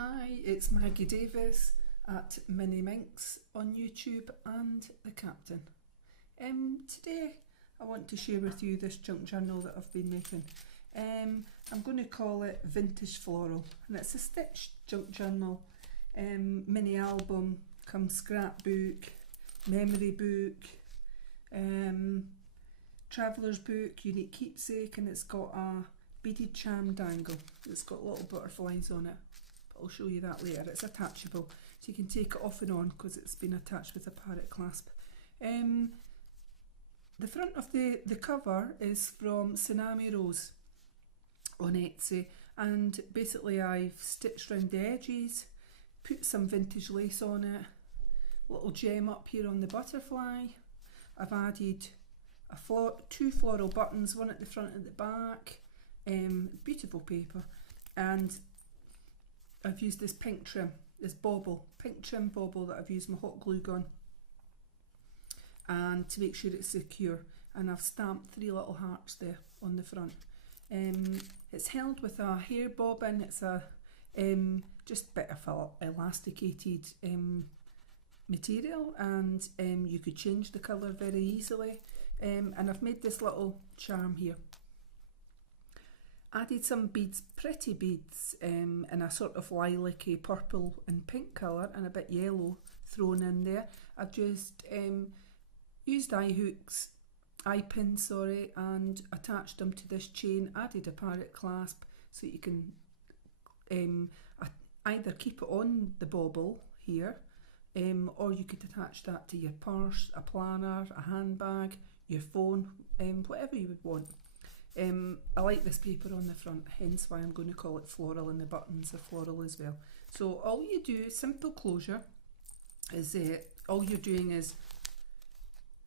Hi, it's Maggie Davis at Mini Minx on YouTube and The Captain. Today I want to share with you this junk journal that I've been making. I'm going to call it Vintage Floral, and it's a stitched junk journal, mini album, come scrapbook, memory book, traveller's book, unique keepsake, and it's got a beaded charm dangle. It's got little butterflies on it. I'll show you that later. It's attachable, so you can take it off and on because it's been attached with a parrot clasp. The front of the cover is from Tsunami Rose on Etsy, and basically I've stitched around the edges, put some vintage lace on it, little gem up here on the butterfly. I've added two floral buttons, one at the front and the back, beautiful paper, and I've used this pink trim, this bauble, pink trim bauble that I've used my hot glue gun and to make sure it's secure, and I've stamped 3 little hearts there on the front. It's held with a hair bobbin. It's a just a bit of elasticated material, and you could change the colour very easily, and I've made this little charm here. Added some beads, pretty beads, in a sort of lilac-y purple and pink colour, and a bit yellow thrown in there. I've just used eye pins, and attached them to this chain, added a parrot clasp so you can either keep it on the bauble here, or you could attach that to your purse, a planner, a handbag, your phone, whatever you would want. I like this paper on the front, hence why I'm going to call it floral, and the buttons are floral as well. So all you do, simple closure, is all you're doing is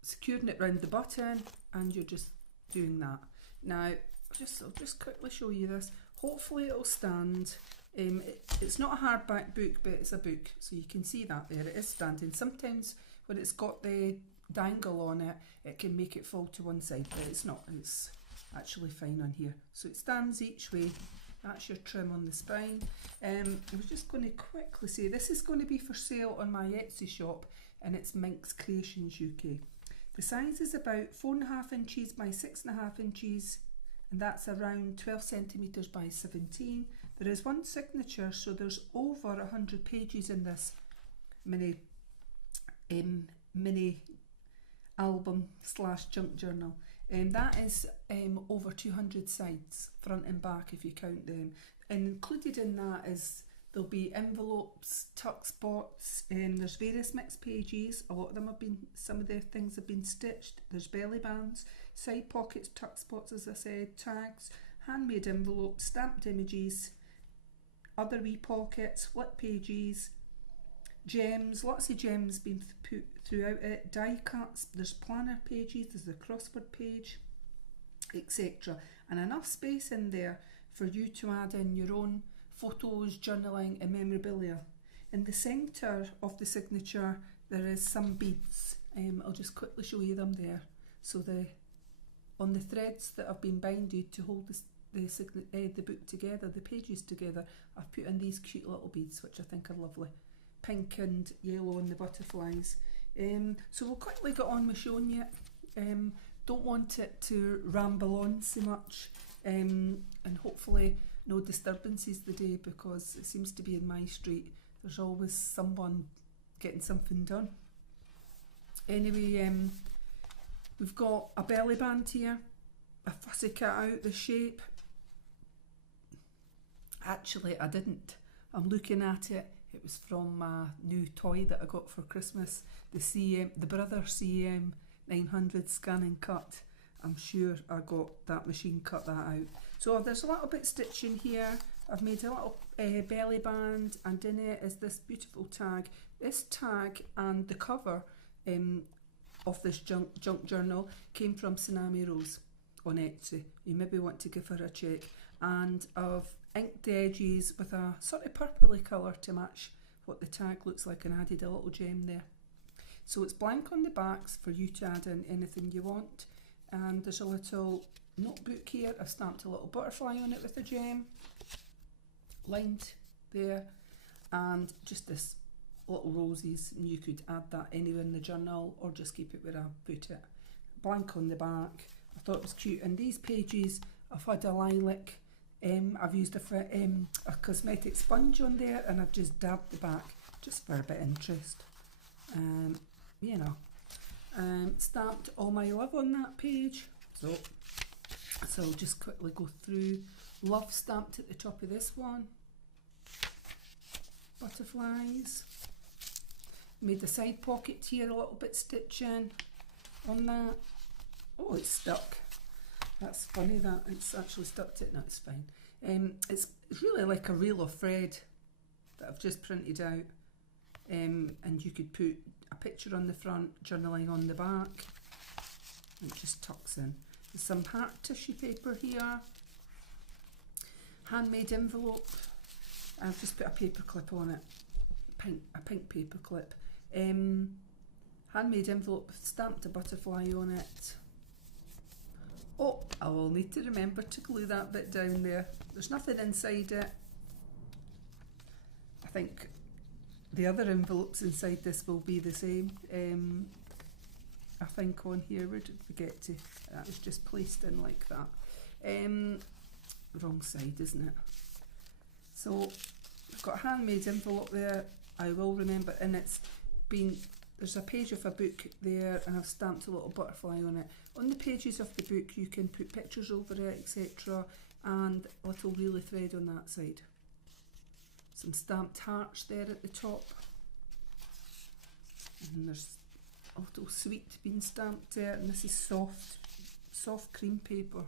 securing it round the button, and you're just doing that. Now, I'll just quickly show you this. Hopefully it'll stand. It's not a hardback book, but it's a book, so you can see that there, it is standing. Sometimes when it's got the dangle on it, it can make it fall to one side, but it's not, it's actually fine on here. So it stands each way. That's your trim on the spine. I was just going to quickly say, this is going to be for sale on my Etsy shop, and it's MinxCreationsUK. The size is about 4.5 inches by 6.5 inches, and that's around 12 centimetres by 17. There is one signature, so there's over 100 pages in this mini album / junk journal. That is over 200 sides, front and back, if you count them. And included in that is, there'll be envelopes, tuck spots, there's various mixed pages. A lot of them have been, some of the things have been stitched. There's belly bands, side pockets, tuck spots, as I said, tags, handmade envelopes, stamped images, other wee pockets, flip pages, gems, lots of gems being put throughout it, die cuts, there's planner pages, there's a crossword page, etc. And enough space in there for you to add in your own photos, journaling and memorabilia. In the centre of the signature there is some beads. I'll just quickly show you them there. So on the threads that have been binded to hold the book together, the pages together, I've put in these cute little beads, which I think are lovely. Pink and yellow on the butterflies. So we'll quickly get on with showing you. Don't want it to ramble on so much, and hopefully no disturbances today, because it seems to be in my street there's always someone getting something done. Anyway, we've got a belly band here. I fussy cut out the shape. Actually I didn't, I'm looking at it. It was from my new toy that I got for Christmas, the Brother CM 900 scan and cut. I'm sure I got that machine cut that out. So there's a little bit stitching here. I've made a little belly band, and in it is this beautiful tag. This tag and the cover of this junk journal came from Tsunami Rose on Etsy. You maybe want to give her a check. And I've inked the edges with a sort of purpley colour to match what the tag looks like, and added a little gem there. So it's blank on the backs for you to add in anything you want, and there's a little notebook here. I've stamped a little butterfly on it with a gem, lined there. and just this little roses, and you could add that anywhere in the journal or just keep it where I put it. Blank on the back. I thought it was cute, and these pages I've had a lilac. I've used a cosmetic sponge on there, and I've just dabbed the back just for a bit of interest. You know, stamped all my love on that page. So I'll just quickly go through. Love stamped at the top of this one. Butterflies. Made the side pocket here a little bit stitching on that. Oh, it's stuck. That's funny that it's actually stuck to it. No, it's fine. It's really like a reel of thread that I've just printed out. And you could put a picture on the front, journaling on the back. It just tucks in. There's some heart tissue paper here. Handmade envelope. I've just put a paper clip on it. A pink paper clip. Handmade envelope, stamped a butterfly on it. Oh, I will need to remember to glue that bit down there. There's nothing inside it. I think the other envelopes inside this will be the same. I think on here, where did we get to? That was just placed in like that. Wrong side, isn't it? So I've got a handmade envelope there. I will remember, and there's a page of a book there, and I've stamped a little butterfly on it. On the pages of the book you can put pictures over it, etc., and a little reel of thread on that side. Some stamped hearts there at the top, and there's a little sweet being stamped there, and this is soft cream paper.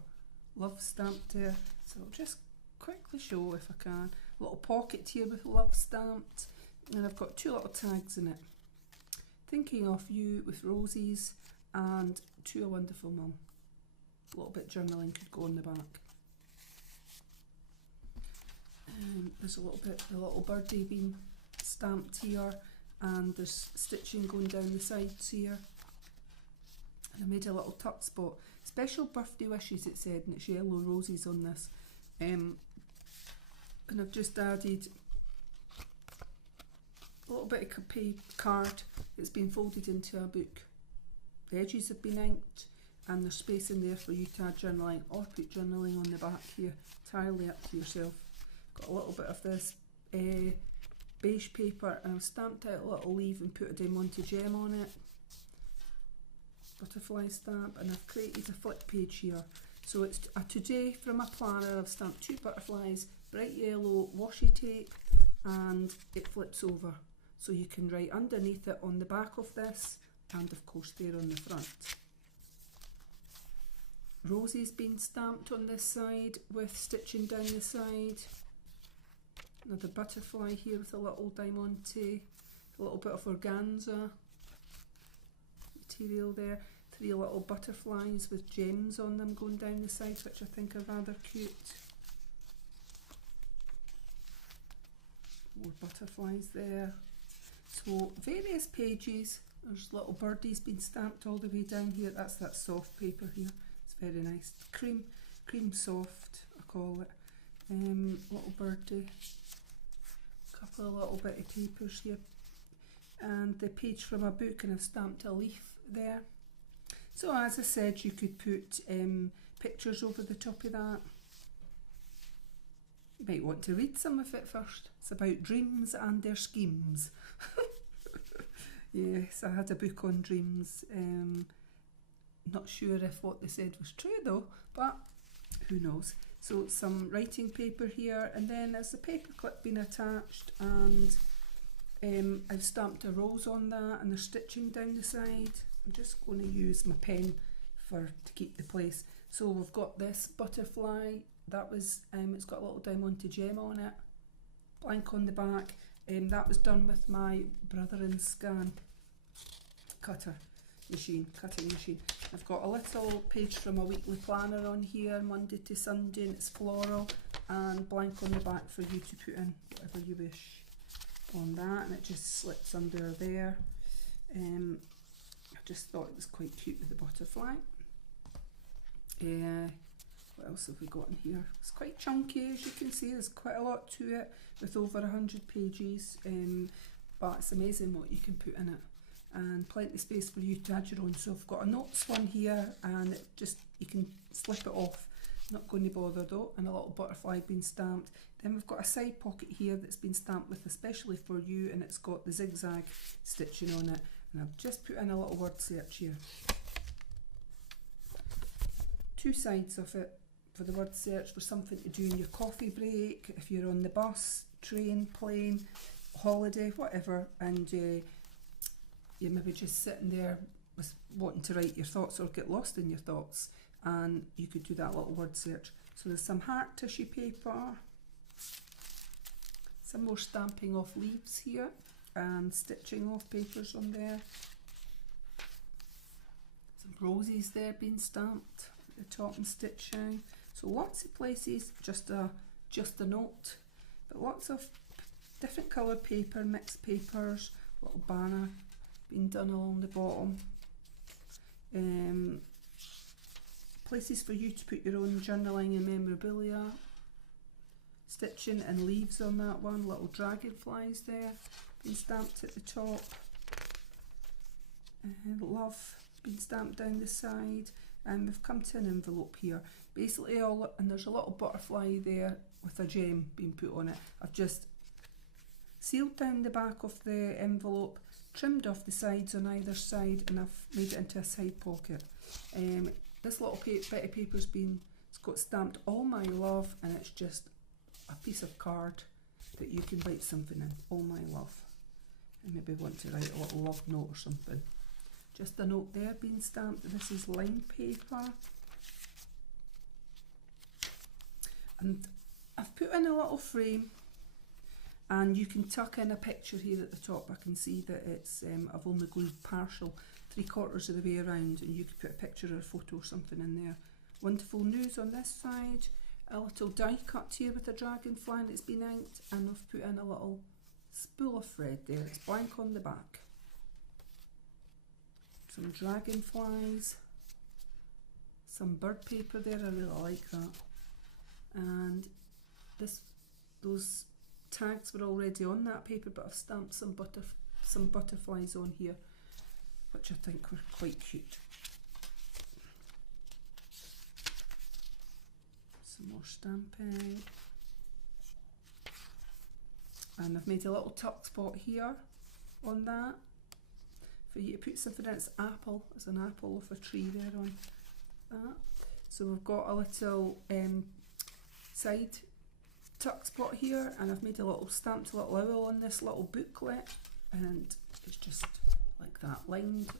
Love stamped there. So I'll just quickly show if I can. A little pocket here with love stamped, and I've got 2 little tags in it. Thinking of you with roses, and to a wonderful mum. A little bit journaling could go on the back. There's a little birdie being stamped here, and there's stitching going down the sides here. And I made a little tuck spot. Special birthday wishes, it said, and it's yellow roses on this. And I've just added a little bit of card. It's been folded into a book. The edges have been inked, and there's space in there for you to add journaling, or put journaling on the back here. Entirely up to yourself. Got a little bit of this beige paper, and I've stamped out a little leaf and put a Diamante gem on it. Butterfly stamp, and I've created a flip page here. So it's a today from a planner. I've stamped 2 butterflies, bright yellow washi tape, and it flips over. So you can write underneath it on the back of this, and of course there on the front. Roses being stamped on this side with stitching down the side. Another butterfly here with a little diamante, a little bit of organza material there. 3 little butterflies with gems on them going down the sides, which I think are rather cute. More butterflies there. So various pages. There's little birdies being stamped all the way down here. That's that soft paper here. It's very nice. Cream soft, I call it. Little birdie. Couple of little bit of papers here. And the page from a book, and I've stamped a leaf there. So as I said, you could put pictures over the top of that. You might want to read some of it first. It's about dreams and their schemes. Yes, I had a book on dreams. Not sure if what they said was true though, but who knows. So some writing paper here, and then there's a paper clip being attached, and I've stamped a rose on that, and there's stitching down the side. I'm just going to use my pen to keep the place. So we've got this butterfly. That was it's got a little Diamante gem on it. Blank on the back. That was done with my brother and scan cutting machine. I've got a little page from a weekly planner on here, Monday to Sunday, and it's floral, and blank on the back for you to put in whatever you wish on that, and it just slips under there. I just thought it was quite cute with the butterfly. What else have we got in here? It's quite chunky, as you can see. There's quite a lot to it with over 100 pages, but it's amazing what you can put in it, and plenty of space for you to add your own. So I've got a notes one here, and it just, you can slip it off, not going to bother though, and a little butterfly being stamped. Then we've got a side pocket here that's been stamped with especially for you, and it's got the zigzag stitching on it, and I've just put in a little word search here. Two sides of it for the word search, for something to do in your coffee break, if you're on the bus, train, plane, holiday, whatever, and you're maybe just sitting there with wanting to write your thoughts or get lost in your thoughts, and you could do that little word search. So there's some heart tissue paper, some more stamping off leaves here, and stitching off papers on there. Some roses there being stamped at the top and stitching. So lots of places, just a note, but lots of different coloured paper, mixed papers, little banner being done along the bottom. Places for you to put your own journaling and memorabilia. Stitching and leaves on that one, little dragonflies there being stamped at the top. Love being stamped down the side, and we've come to an envelope here. Basically and there's a little butterfly there with a gem being put on it. I've just sealed down the back of the envelope, trimmed off the sides on either side, and I've made it into a side pocket. This little bit of paper's it's got stamped "All My Love," and it's just a piece of card that you can write something in. All my love. And maybe want to write a little love note or something. Just a note there being stamped. This is lined paper. And I've put in a little frame, and you can tuck in a picture here at the top. I can see that it's I've only glued partial, 3/4 of the way around, and you could put a picture or a photo or something in there. Wonderful news on this side. A little die cut here with a dragonfly that's been inked, and I've put in a little spool of thread there. It's blank on the back. Some dragonflies, some bird paper there, I really like that. And those tags were already on that paper, but I've stamped some butterflies on here, which I think were quite cute. Some more stamping, and I've made a little tuck spot here on that for you to put something in. It's apple, there's an apple off a tree there on that. So we've got a little side tuck spot here, and I've made a little stamped little owl on this little booklet, and it's just like that, lined,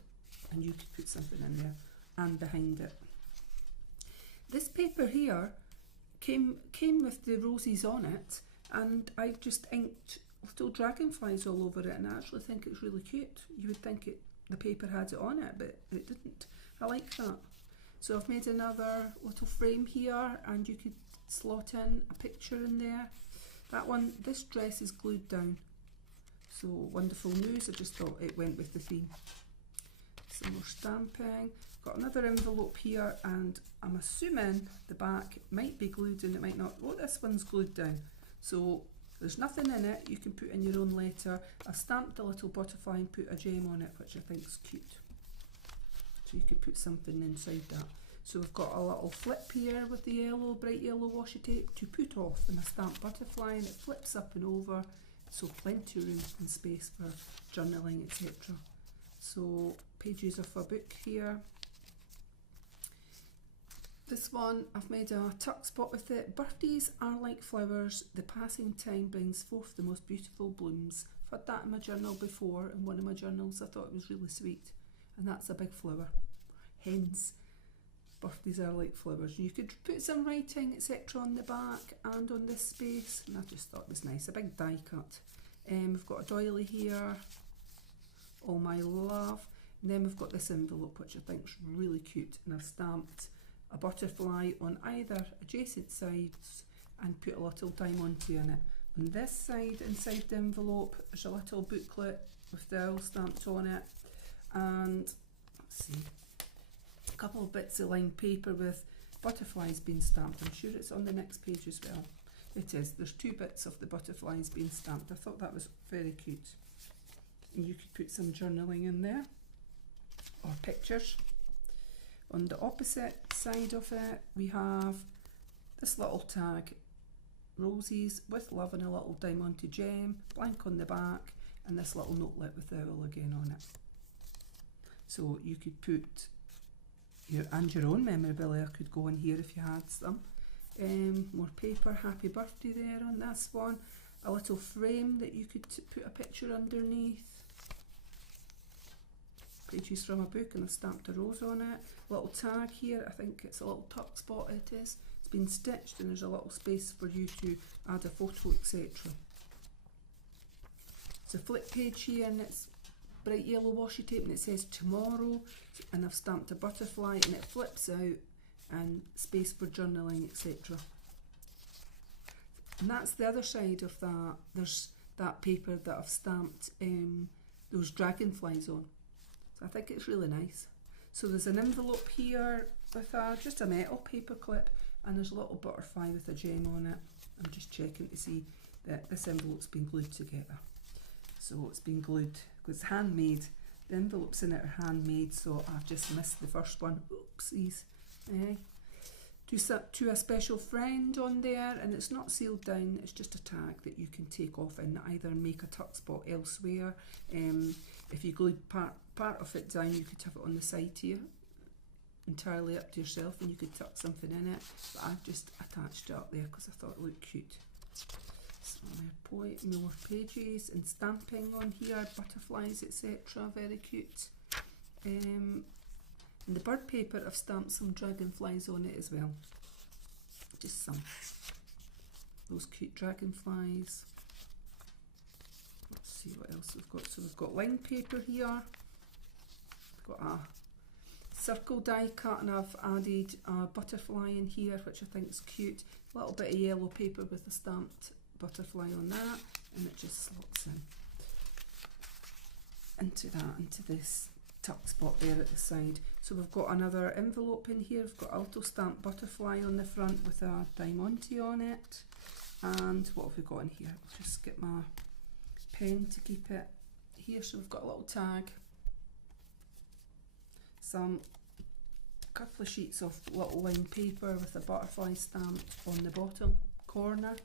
and you could put something in there and behind it. This paper here came with the roses on it, and I just inked little dragonflies all over it, and I actually think it's really cute. You would think the paper had it on it, but it didn't. I like that. So I've made another little frame here, and you could slot in a picture in there. That one, this dress is glued down. So wonderful news, I just thought it went with the theme. Some more stamping. Got another envelope here, and I'm assuming the back might be glued and it might not. Oh, this one's glued down. So there's nothing in it, you can put in your own letter. I've stamped a little butterfly and put a gem on it, which I think is cute. So you could put something inside that. So we've got a little flip here with the yellow, bright yellow washi tape to put off, and a stamped butterfly, and it flips up and over. So plenty of room and space for journaling, etc. So pages of a book here. This one, I've made a tuck spot with it. Birthdays are like flowers, the passing time brings forth the most beautiful blooms. I've had that in my journal before, in one of my journals. I thought it was really sweet, and that's a big flower. Hence, birthdays are like flowers. You could put some writing, etc. on the back and on this space, and I just thought it was nice. A big die cut. We've got a doily here, all my love, and then we've got this envelope, which I think is really cute, and I've stamped a butterfly on either adjacent sides and put a little diamante in it. On this side, inside the envelope, there's a little booklet with the owl stamped on it, and let's see, a couple of bits of lined paper with butterflies being stamped. I'm sure it's on the next page as well. It is. There's 2 bits of the butterflies being stamped. I thought that was very cute. And you could put some journaling in there or pictures. On the opposite side of it, we have this little tag, roses with love and a little diamante gem, blank on the back, and this little notelet with the owl again on it. So you could put your own memorabilia could go in here if you had some. More paper, happy birthday there on this one. A little frame that you could put a picture underneath. Pages from a book, and I've stamped a rose on it. Little tag here, I think it's a little tuck spot it is. It's been stitched and there's a little space for you to add a photo, etc. It's a flip page here and it's bright yellow washi tape and it says tomorrow, and I've stamped a butterfly and it flips out and space for journaling, etc. And that's the other side of that. There's that paper that I've stamped those dragonflies on. So I think it's really nice. So there's an envelope here with just a metal paper clip, and there's a little butterfly with a gem on it. I'm just checking to see that this envelope's been glued together. So it's been glued because it's handmade. The envelopes in it are handmade, so I've just missed the first one. Oopsies. To a special friend on there, and it's not sealed down, it's just a tag that you can take off and either make a tuck spot elsewhere. If you glued part of it down, you could have it on the side here, entirely up to yourself, and you could tuck something in it, but I've just attached it up there because I thought it looked cute. So more pages and stamping on here, butterflies, etc. Very cute. And the bird paper, I've stamped some dragonflies on it as well. Just some. Those cute dragonflies. Let's see what else we've got. So we've got lined paper here. We've got a circle die cut, and I've added a butterfly in here, which I think is cute. A little bit of yellow paper with a stamped butterfly on that, and it just slots in into this tuck spot there at the side. So we've got another envelope in here. We've got Alto stamp butterfly on the front with a diamante on it. And what have we got in here? I'll just get my pen to keep it here. So we've got a little tag, a couple of sheets of little lined paper with a butterfly stamp on the bottom corner.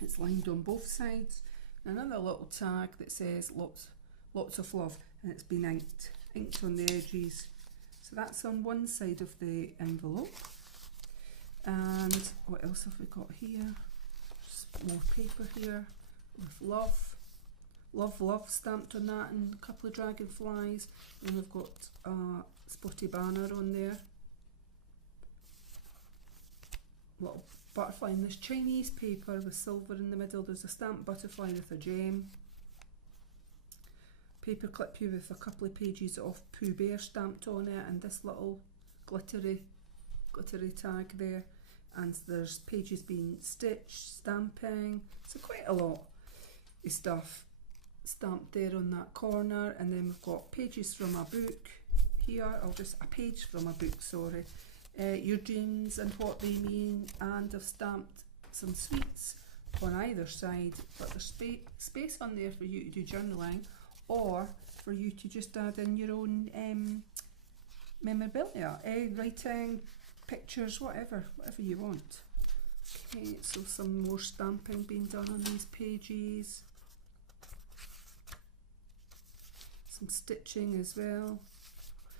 It's lined on both sides. Another little tag that says lots of love, and it's been inked on the edges. So that's on one side of the envelope. And what else have we got here? Just more paper here with love stamped on that, and a couple of dragonflies. And we've got a spotty banner on there. Little butterfly in this Chinese paper with silver in the middle. There's a stamped butterfly with a gem. Paper clip here with a couple of pages of Pooh Bear stamped on it, and this little glittery tag there. And there's pages being stitched, stamping. So quite a lot of stuff stamped there on that corner. And then we've got pages from a book here. A page from a book, sorry. Your dreams and what they mean, and I've stamped some sweets on either side, but there's space on there for you to do journaling, or for you to just add in your own memorabilia, writing, pictures, whatever you want. Okay, so some more stamping being done on these pages. Some stitching as well.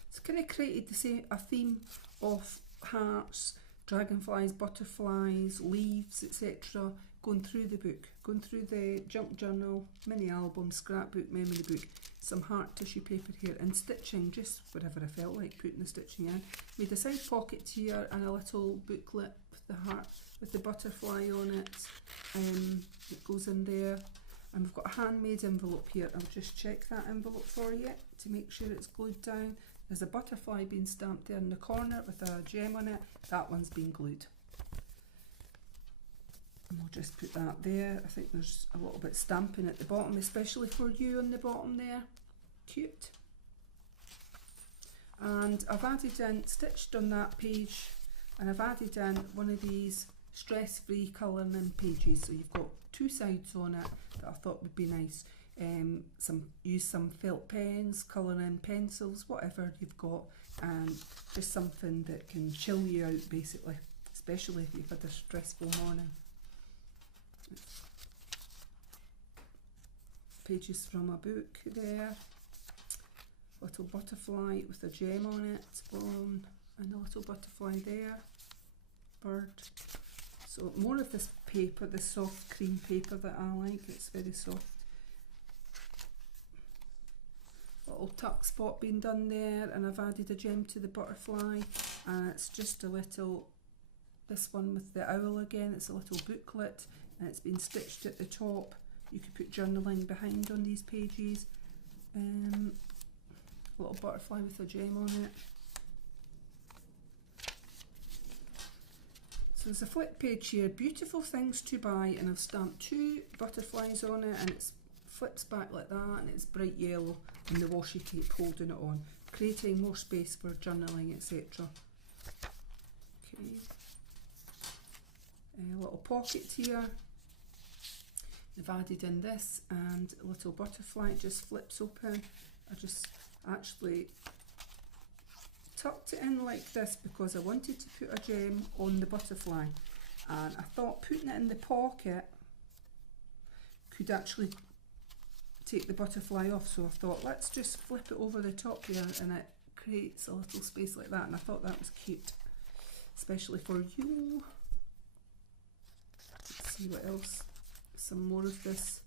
It's kind of created a theme of hearts, dragonflies, butterflies, leaves, etc. going through the book, going through the junk journal, mini album, scrapbook, memory book, some heart tissue paper here, and stitching just wherever I felt like putting the stitching in. Made a side pocket here and a little booklet with the heart, with the butterfly on it. It goes in there. And we've got a handmade envelope here. I'll just check that envelope for you to make sure it's glued down. There's a butterfly being stamped there in the corner with a gem on it. That one's been glued. And we'll just put that there. I think there's a little bit stamping at the bottom, especially for you on the bottom there. Cute. And I've added in, stitched on that page, and I've added in one of these stress-free colouring in pages, so you've got two sides on it that I thought would be nice. Use some felt pens, colouring in pencils, whatever you've got, and just something that can chill you out basically, especially if you've had a stressful morning. Pages from a book there, little butterfly with a gem on it, and a little butterfly there, bird. So more of this paper, the soft cream paper that I like, it's very soft. Little tuck spot being done there, and I've added a gem to the butterfly, and it's just a little, this one with the owl again, it's a little booklet, and it's been stitched at the top. You could put journaling behind on these pages. Little butterfly with a gem on it. So there's a flip page here, beautiful things to buy, and I've stamped two butterflies on it, and it flips back like that, and it's bright yellow, and the washi tape holding it on, creating more space for journaling, etc. Okay, a little pocket here. I've added in this, and a little butterfly, it just flips open. I just actually tucked it in like this because I wanted to put a gem on the butterfly, and I thought putting it in the pocket could actually take the butterfly off, so I thought let's just flip it over the top here, and it creates a little space like that, and I thought that was cute, especially for you. Let's see what else. Some more of this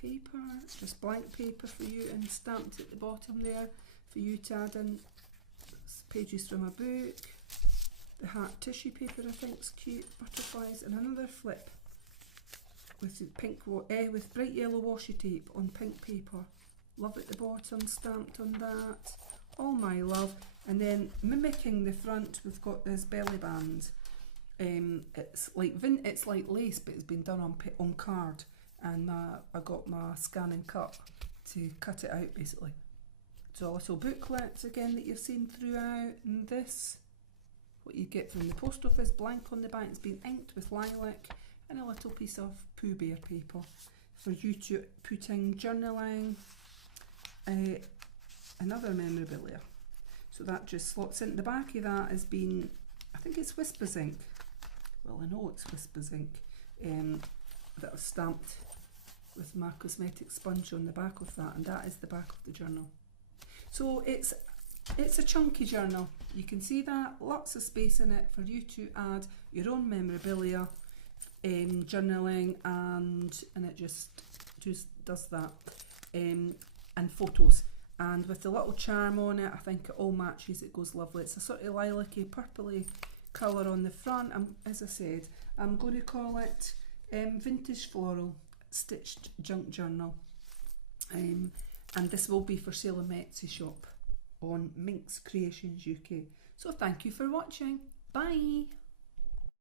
paper, just blank paper for you, and stamped at the bottom there for you to add in. Pages from a book. The hat tissue paper I think is cute. Butterflies, and another flip with pink, with bright yellow washi tape on pink paper. Love at the bottom, stamped on that. All my love. And then mimicking the front, we've got this belly band. It's like lace, but it's been done on card, and I got my scan and cut to cut it out basically. So a little booklet again that you've seen throughout, and this, what you get from the post office, blank on the back, it's been inked with lilac, and a little piece of Pooh Bear paper for you to put in journaling, another memorabilia. So that just slots in. The back of that has been, I think it's Whispers ink. Well, I know it's Whispers ink, that I've stamped with my cosmetic sponge on the back of that, and that is the back of the journal. So it's a chunky journal. You can see that, lots of space in it for you to add your own memorabilia, journaling, and it just does that, and photos. And with the little charm on it, I think it all matches, it goes lovely. It's a sort of lilac-y, purpley colour on the front. As I said, I'm going to call it Vintage Floral Stitched Junk Journal. And this will be for sale in my Etsy shop on MinxCreationsUK. So thank you for watching. Bye!